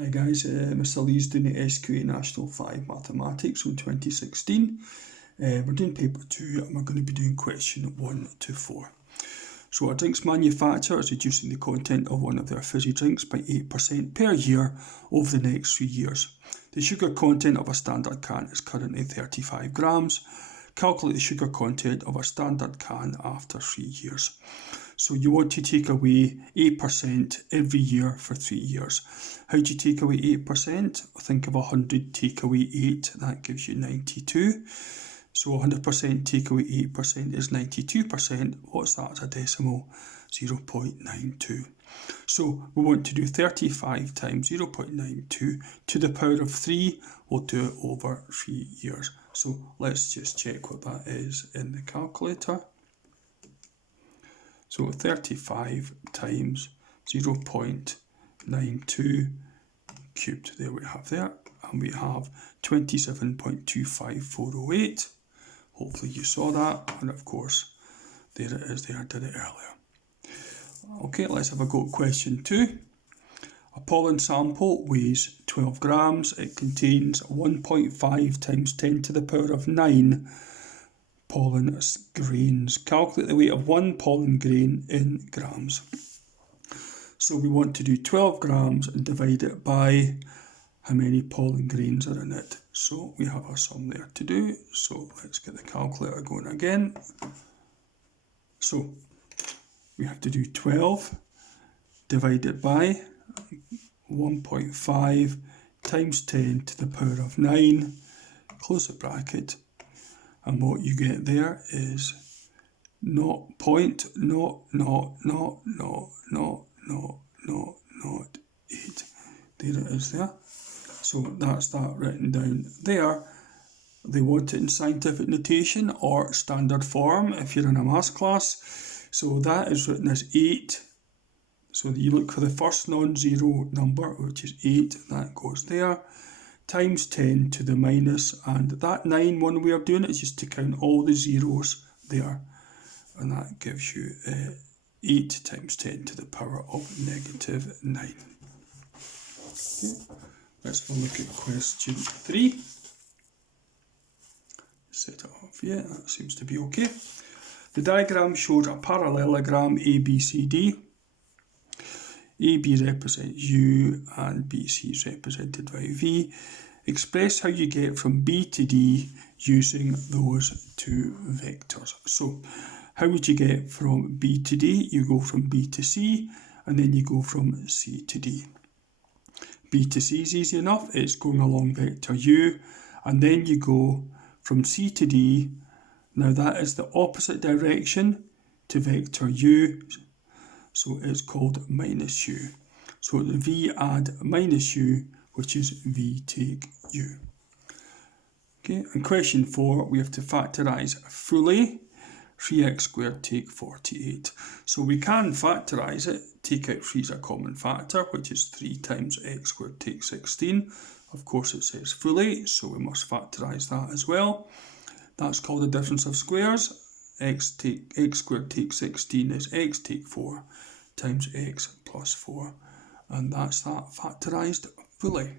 Hi guys, Mr. Lee's doing the SQA National 5 Mathematics from 2016. We're doing paper 2 and we're going to be doing question 1 to 4. So a drinks manufacturer is reducing the content of one of their fizzy drinks by 8% per year over the next 3 years. The sugar content of a standard can is currently 35 grams. Calculate the sugar content of a standard can after 3 years. So you want to take away 8% every year for 3 years. How do you take away 8%? Think of 100, take away 8, that gives you 92. So 100% take away 8% is 92%. What's that as a decimal? 0.92. So we want to do 35 times 0.92 to the power of 3. We'll do it over 3 years. So let's just check what that is in the calculator. So 35 times 0.92 cubed, there we have there, and we have 27.25408. Hopefully you saw that, and of course, there it is there, I did it earlier. Okay, let's have a go at question 2. A pollen sample weighs 12 grams. It contains 1.5 times 10 to the power of 9 pollen grains. Calculate the weight of one pollen grain in grams. So we want to do 12 grams and divide it by how many pollen grains are in it. So we have a sum there to do. So let's get the calculator going again. So we have to do 12 divided by 1.5 times 10 to the power of 9. Close the bracket. And what you get there is 0.0000008. There it is there. So that's that written down there. They want it in scientific notation or standard form if you're in a maths class. So that is written as 8. So you look for the first non-zero number, which is 8, that goes there, times 10 to the minus, and that 9, one way of doing it is just to count all the zeros there, and that gives you 8 times 10 to the power of negative 9. Okay, let's have a look at question 3. Set it off, yeah, that seems to be okay. The diagram shows a parallelogram ABCD. AB represents U and BC is represented by V. Express how you get from B to D using those two vectors. So how would you get from B to D? You go from B to C and then you go from C to D. B to C is easy enough. It's going along vector U, and then you go from C to D. Now that is the opposite direction to vector U. So it's called minus U. So the V add minus U, which is V take U. Okay, and question 4, we have to factorise fully 3x squared take 48. So we can factorise it, take out 3 as a common factor, which is 3 times x squared take 16. Of course it says fully, so we must factorise that as well. That's called the difference of squares. X squared take 16 is x take 4 times x plus 4, and that's that factorised fully.